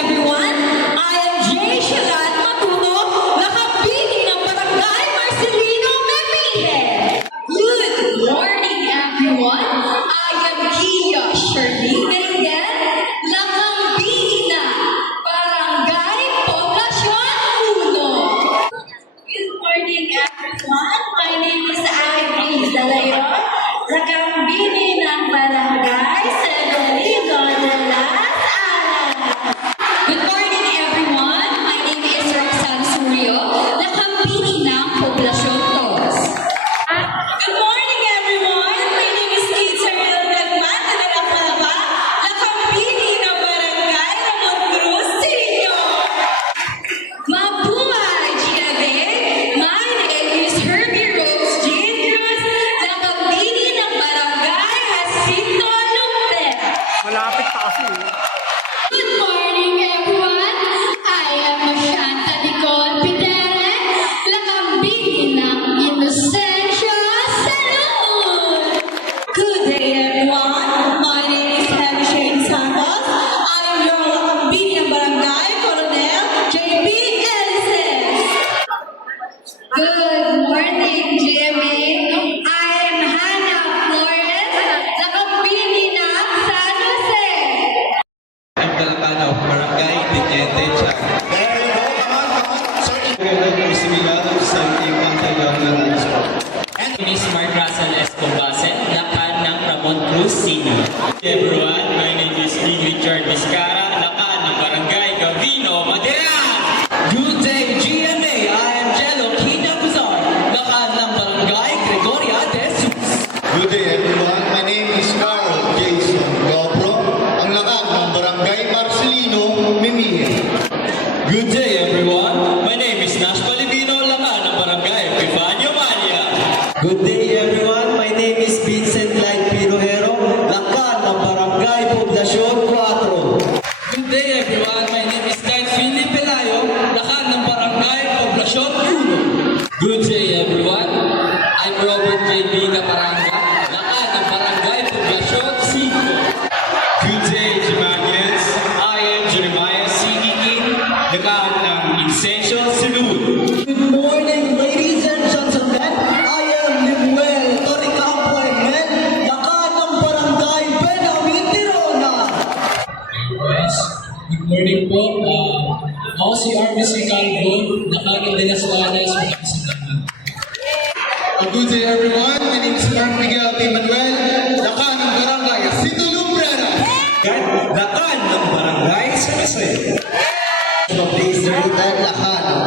everyone. I am Jay Shalat Matuno, nakabili ng Barangay Marcelino Memihe. Good morning, everyone. I am Kia Shirley Meridian, nakabili ng Barangay Poblacion 1. Good morning, everyone. My name is Ivy Dalayon, nakabili ng Barangay San Benito de las Alas. Good morning, everyone. My name is Roxanne Suryo, nakabili ng Poblacion 2. Good morning, everyone. My name is Israel Nagmata de la Palapa, nakabili ng Barangay Ramon Cruz Senior. Mabuhay, GMA! My name is Herbie Rose Jean Cruz, nakabili ng Barangay Jacinto Lumpera. Malapit pa kasi. Good morning, everyone. I am Shanta Nicole Pitere, nakabili ng Innocencio Salud. Good day, everyone. My name is Heavy Shane Santos. I am your nakabili ng Barangay Coronel J.B. Elises. Good morning, GMA. I am Hannah Flores, nakabili ng San Jose. Ang Galapano, Barangay Teniente Chan. My name is Mark Russell Escobasen, lakan ng Ramon Cruz Senior. Everyone, my name is Lee Richard Vizcara, lakan ng Barangay Gavino, Madera. Good day, GMA! I am Jello Kina Buzar, lakan ng Barangay Gregoria de Jesus. Good day everyone, my name is Carl Jason Gopro, ang lakas ng Barangay Marcelino, Memihe. Good day, everyone. My name is Nash Palivino, lakan ng Barangay Epifanio Mania. Good day, everyone. My name is Vincent Light Pirohero, lakan ng Barangay Poblacion 4. Good day, everyone. My name is Kyle Philip Pelayo, lakan ng Barangay Poblacion 1. Good day, everyone. I'm Robert J. Biga Paranga, lakan ng Barangay Poblacion 5. Good day, Jimanians. I am Jeremiah C. King, lakan ng Incencio Salud. Good morning, ladies and gentlemen. I am Limuel Toricampo Emel, lakan ng Barangay Benjamin Tirona. Good morning po. Ako si RBC Calvo, lakan ng Las Alas, Good day everyone, my name is Mark Miguel P. Manuel, lakas ng Barangay Jacinto Lumpera. Lakan ng Barangay San Jose. Blazer Itan, lakan ng